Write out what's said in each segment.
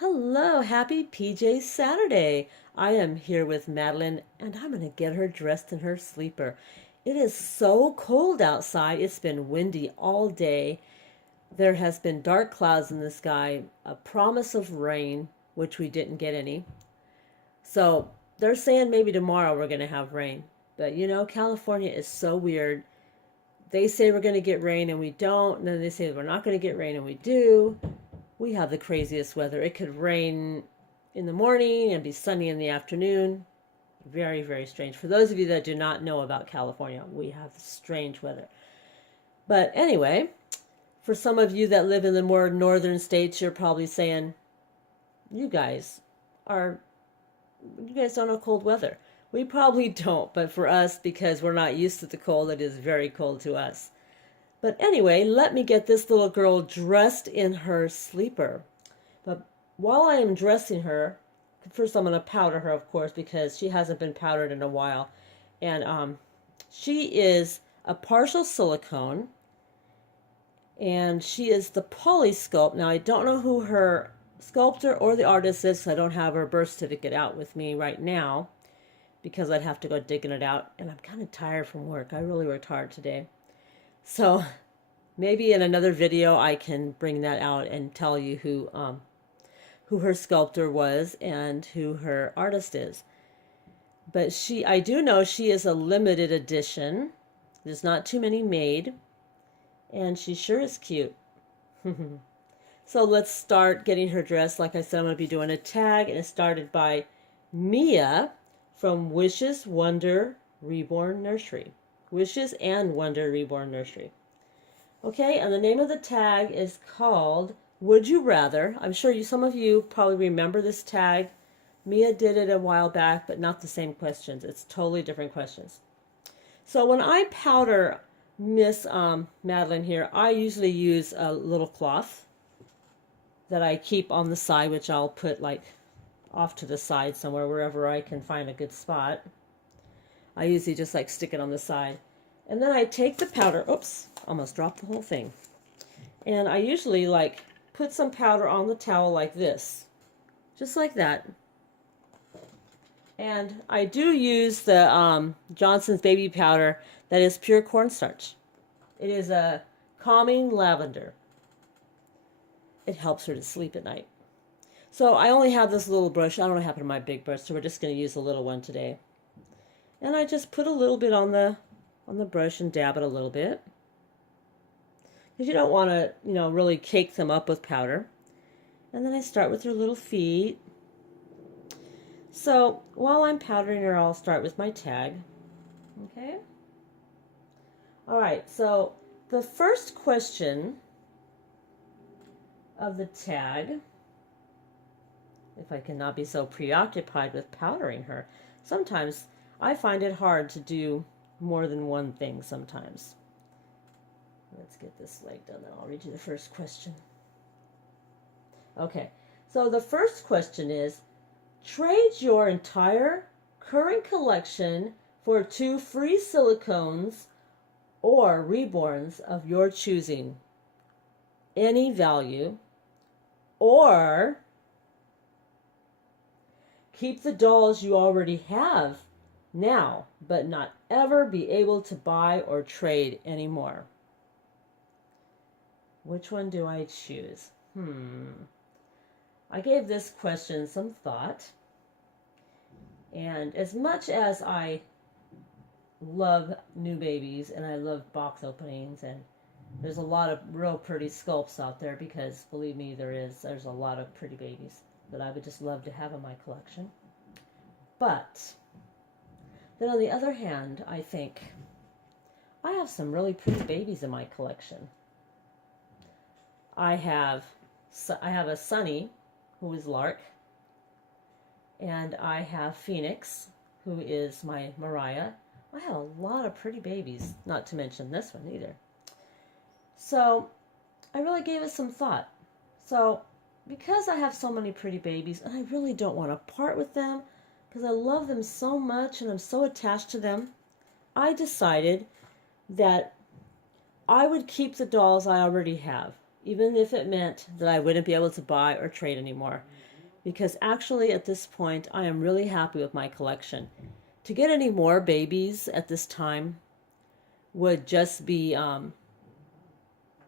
Hello, happy PJ Saturday. I am here with Madeline and I'm going to get her dressed in her sleeper. It is so cold outside. It's been windy all day. There has been dark clouds in the sky, a promise of rain, which we didn't get any. So they're saying maybe tomorrow we're going to have rain. But California is so weird. They say we're going to get rain and we don't, and then they say we're not going to get rain and we do. We have the craziest weather. It could rain in the morning and be sunny in the afternoon. Very, very strange. For those of you that do not know about California, we have strange weather. But anyway, for some of you that live in the more northern states, you're probably saying, you guys don't know cold weather. We probably don't, but for us, because we're not used to the cold, it is very cold to us. But anyway, let me get this little girl dressed in her sleeper. But while I am dressing her, first I'm going to powder her, of course, because she hasn't been powdered in a while. And she is a partial silicone, and she is the Polysculpt. Now, I don't know who her sculptor or the artist is, so I don't have her birth certificate out with me right now, because I'd have to go digging it out. And I'm kind of tired from work. I really worked hard today. So maybe in another video I can bring that out and tell you who her sculptor was and who her artist is. But I do know she is a limited edition. There's not too many made, and she sure is cute. So let's start getting her dressed. Like I said, I'm going to be doing a tag, and it started by Mia from Wishes Wonder Reborn Nursery. Wishes and Wonder Reborn Nursery. Okay, and the name of the tag is called Would You Rather. I'm sure some of you probably remember this tag. Mia did it a while back, but not the same questions. It's totally different questions. So when I powder Miss Madeline here, I usually use a little cloth that I keep on the side, which I'll put like off to the side somewhere, wherever I can find a good spot. I usually just like stick it on the side. And then I take the powder, oops, almost dropped the whole thing. And I usually like put some powder on the towel like this, just like that. And I do use the Johnson's baby powder that is pure cornstarch. It is a calming lavender. It helps her to sleep at night. So I only have this little brush. I don't have it in my big brush, so we're just going to use a little one today. And I just put a little bit on the brush and dab it a little bit. Because you don't want to, really cake them up with powder. And then I start with her little feet. So while I'm powdering her, I'll start with my tag. Okay? Alright, so the first question of the tag, if I cannot be so preoccupied with powdering her, sometimes I find it hard to do more than one thing sometimes. Let's get this leg done, then I'll read you the first question. Okay, so the first question is, trade your entire current collection for 2 free silicones or reborns of your choosing, any value, or keep the dolls you already have now, but not ever be able to buy or trade anymore. Which one do I choose? I gave this question some thought. And as much as I love new babies and I love box openings, and there's a lot of real pretty sculpts out there, because believe me, there's a lot of pretty babies that I would just love to have in my collection. But then on the other hand, I think I have some really pretty babies in my collection. I have a Sunny, who is Lark, and I have Phoenix, who is my Mariah. I have a lot of pretty babies, not to mention this one either. So I really gave it some thought. So because I have so many pretty babies, and I really don't want to part with them, because I love them so much and I'm so attached to them, I decided that I would keep the dolls I already have, even if it meant that I wouldn't be able to buy or trade anymore. because actually at this point I am really happy with my collection. To get any more babies at this time would just be,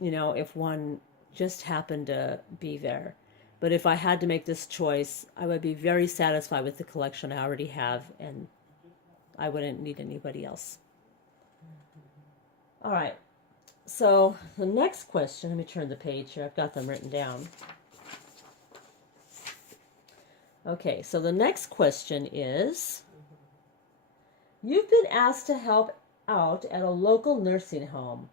if one just happened to be there. But if I had to make this choice, I would be very satisfied with the collection I already have, and I wouldn't need anybody else. All right. So the next question, let me turn the page here. I've got them written down. Okay, so the next question is, you've been asked to help out at a local nursing home.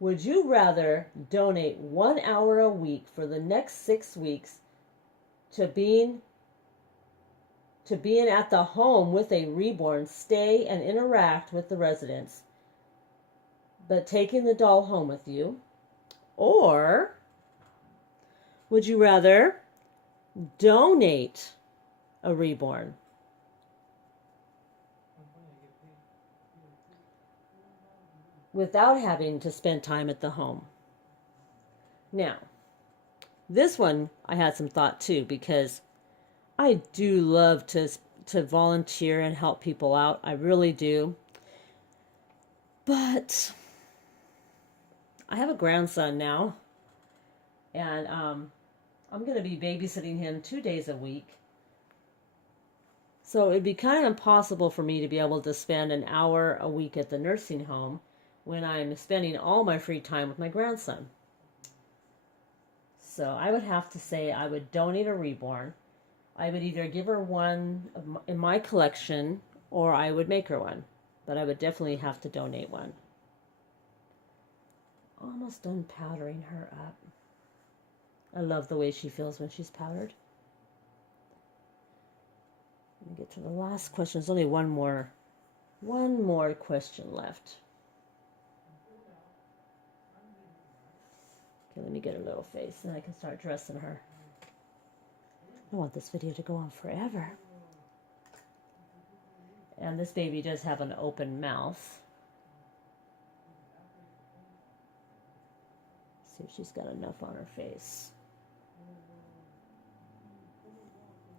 Would you rather donate 1 hour a week for the next 6 weeks to being at the home with a reborn, stay and interact with the residents, but taking the doll home with you? Or would you rather donate a reborn? Without having to spend time at the home. Now, this one I had some thought too, because I do love to volunteer and help people out. I really do. But I have a grandson now, and I'm going to be babysitting him 2 days a week. So it'd be kind of impossible for me to be able to spend an hour a week at the nursing home when I'm spending all my free time with my grandson. So I would have to say I would donate a reborn. I would either give her one in my collection, or I would make her one. But I would definitely have to donate one. Almost done powdering her up. I love the way she feels when she's powdered. Let me get to the last question. There's only one more question left. Okay, let me get her little face, and I can start dressing her. I want this video to go on forever. And this baby does have an open mouth. See if she's got enough on her face.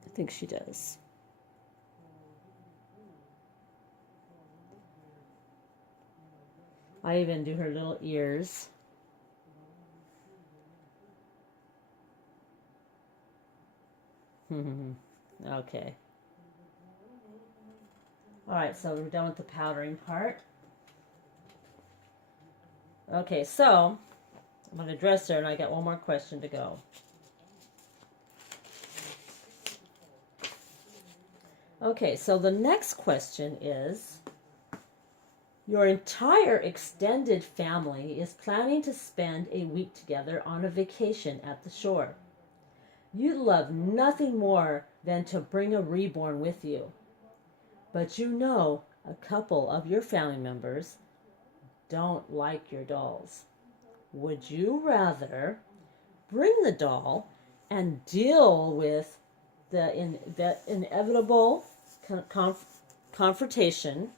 I think she does. I even do her little ears. Okay. All right, so we're done with the powdering part. Okay, so I'm going to dress her, and I got one more question to go. Okay, so the next question is, your entire extended family is planning to spend a week together on a vacation at the shore. You'd love nothing more than to bring a reborn with you. But you know a couple of your family members don't like your dolls. Would you rather bring the doll and deal with the inevitable confrontation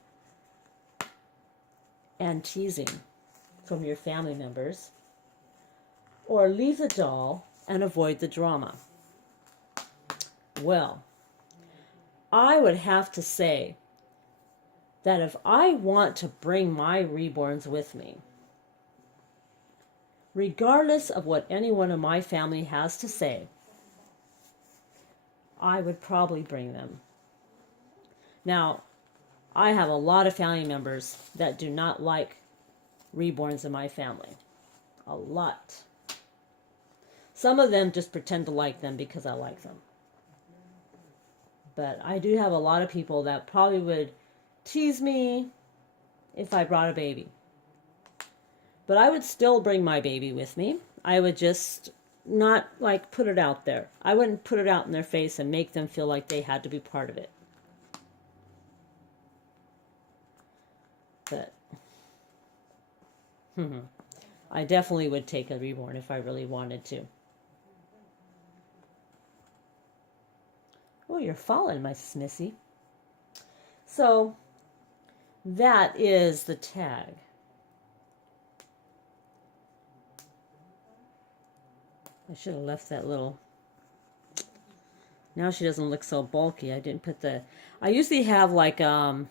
and teasing from your family members, or leave the doll and avoid the drama? Well, I would have to say that if I want to bring my reborns with me, regardless of what anyone in my family has to say, I would probably bring them. Now, I have a lot of family members that do not like reborns in my family. A lot. Some of them just pretend to like them because I like them. But I do have a lot of people that probably would tease me if I brought a baby. But I would still bring my baby with me. I would just not put it out there. I wouldn't put it out in their face and make them feel like they had to be part of it. But I definitely would take a reborn if I really wanted to. Oh, you're falling, my Smissy. So that is the tag. I should have left that little Now she doesn't look so bulky. I didn't put the, I usually have like the,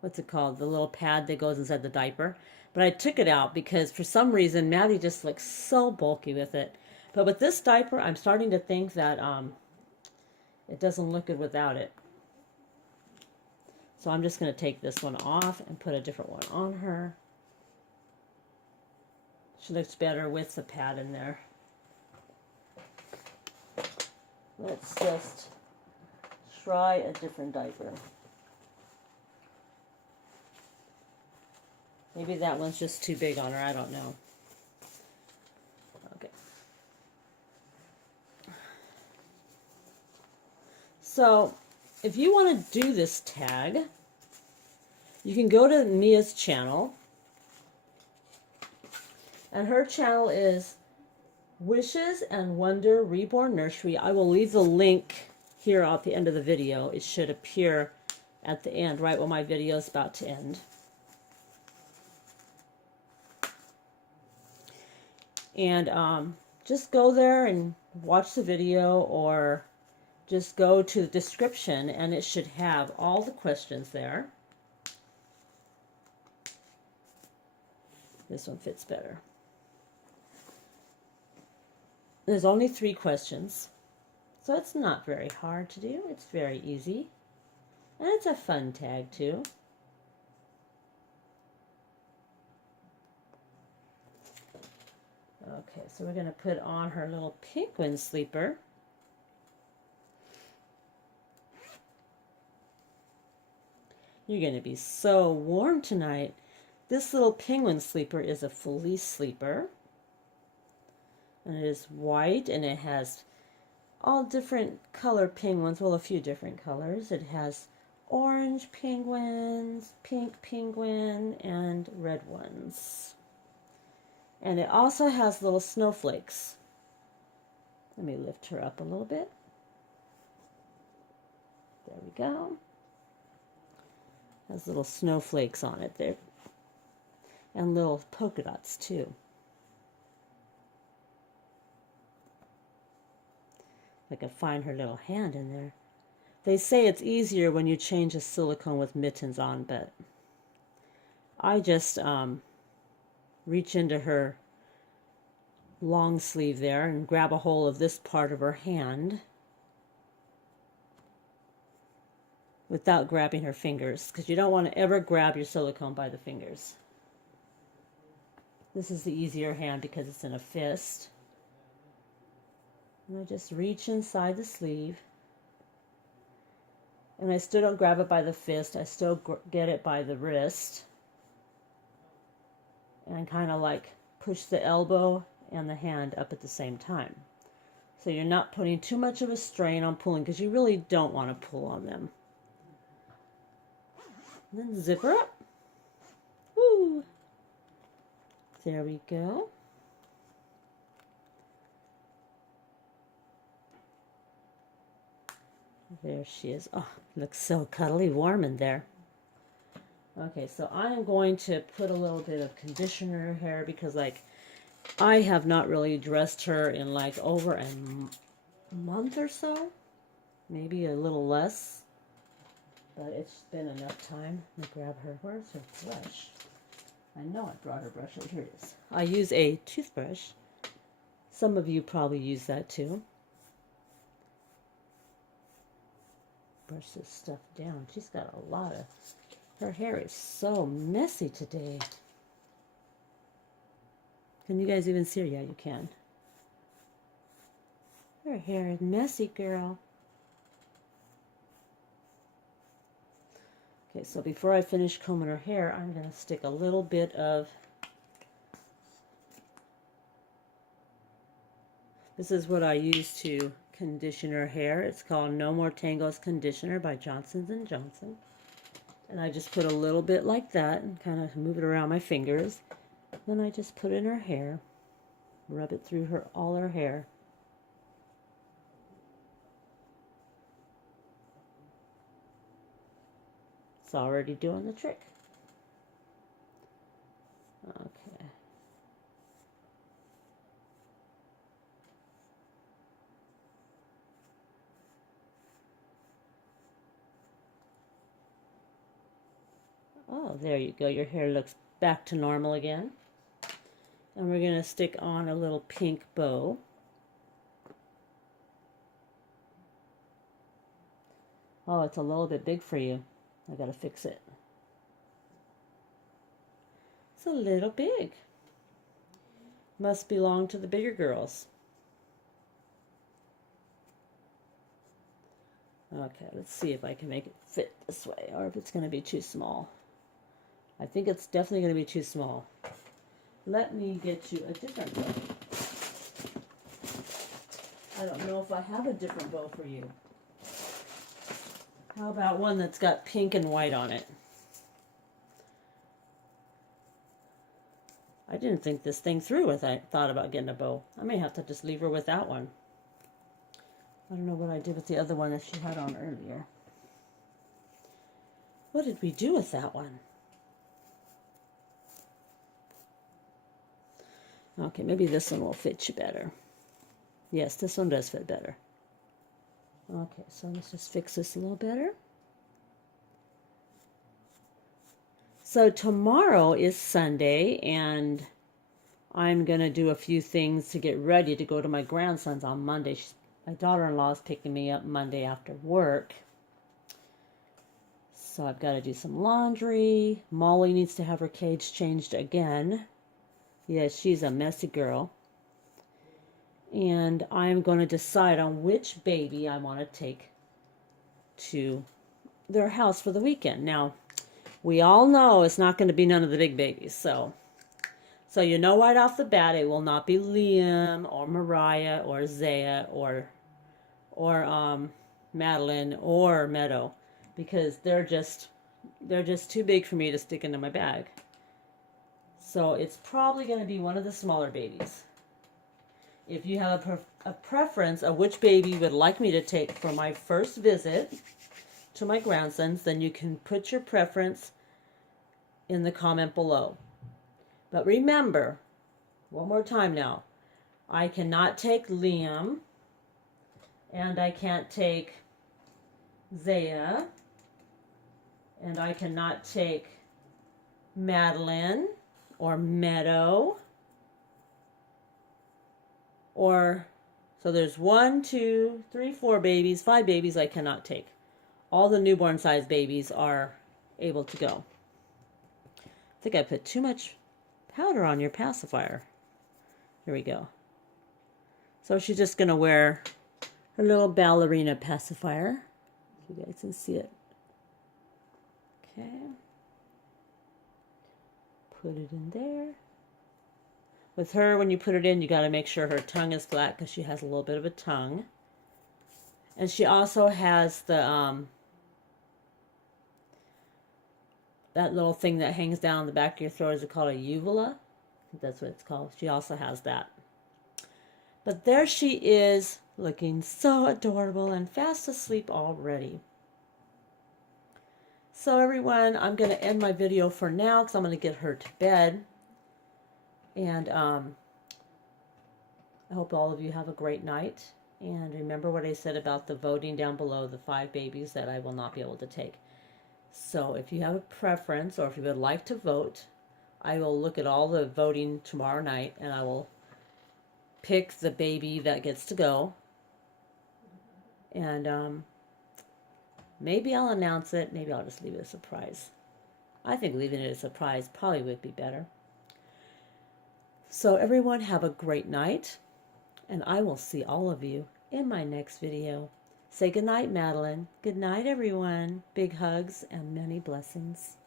what's it called? The little pad that goes inside the diaper. But I took it out because for some reason Maddie just looks so bulky with it. But with this diaper, I'm starting to think that it doesn't look good without it. So I'm just going to take this one off and put a different one on her. She looks better with the pad in there. Let's just try a different diaper. Maybe that one's just too big on her. I don't know. Okay. So if you want to do this tag, you can go to Mia's channel. And her channel is Wishes and Wonder Reborn Nursery. I will leave the link here at the end of the video. It should appear at the end, right when my video is about to end. And just go there and watch the video, or just go to the description and it should have all the questions there. This one fits better. There's only 3 questions, so it's not very hard to do. It's very easy, and it's a fun tag too. Okay, so we're going to put on her little penguin sleeper. You're going to be so warm tonight. This little penguin sleeper is a fleece sleeper. And it is white, and it has all different color penguins. Well, a few different colors. It has orange penguins, pink penguin, and red ones. And it also has little snowflakes. Let me lift her up a little bit. There we go. Has little snowflakes on it there. And little polka dots too. I can find her little hand in there. They say it's easier when you change the silicone with mittens on, but I just reach into her long sleeve there and grab a hold of this part of her hand without grabbing her fingers, because you don't want to ever grab your silicone by the fingers. This is the easier hand because it's in a fist. And I just reach inside the sleeve. And I still don't grab it by the fist. I still get it by the wrist. And kind of like push the elbow and the hand up at the same time. So you're not putting too much of a strain on pulling, because you really don't want to pull on them. And then zip her up. Woo! There we go. There she is. Oh, looks so cuddly warm in there. Okay, so I am going to put a little bit of conditioner in her hair, because I have not really dressed her in over a month or so. Maybe a little less. But it's been enough time. Let me grab her. Where's her brush? I know I brought her brush. Oh, here it is. I use a toothbrush. Some of you probably use that too. Brush this stuff down. She's got a lot of... Her hair is so messy today. Can you guys even see her? Yeah, you can. Her hair is messy, girl. Okay, so before I finish combing her hair, I'm going to stick a little bit of... This is what I use to condition her hair. It's called No More Tangles Conditioner by Johnson & Johnson. And I just put a little bit like that and kind of move it around my fingers. Then I just put in her hair, rub it through all her hair. It's already doing the trick. Okay. Oh, there you go. Your hair looks back to normal again. And we're going to stick on a little pink bow. Oh, it's a little bit big for you. I got to fix it. It's a little big. Must belong to the bigger girls. Okay, let's see if I can make it fit this way or if it's going to be too small. I think it's definitely going to be too small. Let me get you a different bow. I don't know if I have a different bow for you. How about one that's got pink and white on it? I didn't think this thing through as I thought about getting a bow. I may have to just leave her with that one. I don't know what I did with the other one that she had on earlier. What did we do with that one? Okay, maybe this one will fit you better. Yes, this one does fit better. Okay, so let's just fix this a little better. So tomorrow is Sunday, and I'm going to do a few things to get ready to go to my grandson's on Monday. My daughter-in-law is picking me up Monday after work. So I've got to do some laundry. Molly needs to have her cage changed again. Yes, she's a messy girl. And I'm going to decide on which baby I want to take to their house for the weekend. Now, we all know it's not going to be none of the big babies. So you know right off the bat it will not be Liam or Mariah or Zaya or Madeline or Meadow, because they're just too big for me to stick into my bag. So it's probably going to be one of the smaller babies. If you have a preference of which baby you would like me to take for my first visit to my grandsons, then you can put your preference in the comment below. But remember, one more time now, I cannot take Liam, and I can't take Zaya, and I cannot take Madeline or Meadow, so there's 1, 2, 3, 4 babies, 5 babies I cannot take. All the newborn size babies are able to go. I think I put too much powder on your pacifier. Here we go. So she's just going to wear her little ballerina pacifier. So you guys can see it. Okay. Put it in there. With her, when you put it in, you got to make sure her tongue is flat because she has a little bit of a tongue. And she also has the that little thing that hangs down the back of your throat. Is it called a uvula? I think that's what it's called. She also has that. But there she is, looking so adorable and fast asleep already. So everyone, I'm going to end my video for now because I'm going to get her to bed. And I hope all of you have a great night. And remember what I said about the voting down below, the 5 babies that I will not be able to take. So if you have a preference or if you would like to vote, I will look at all the voting tomorrow night and I will pick the baby that gets to go. And maybe I'll announce it. Maybe I'll just leave it a surprise. I think leaving it a surprise probably would be better. So everyone have a great night, and I will see all of you in my next video. Say good night, Madeline. Good night, everyone. Big hugs and many blessings.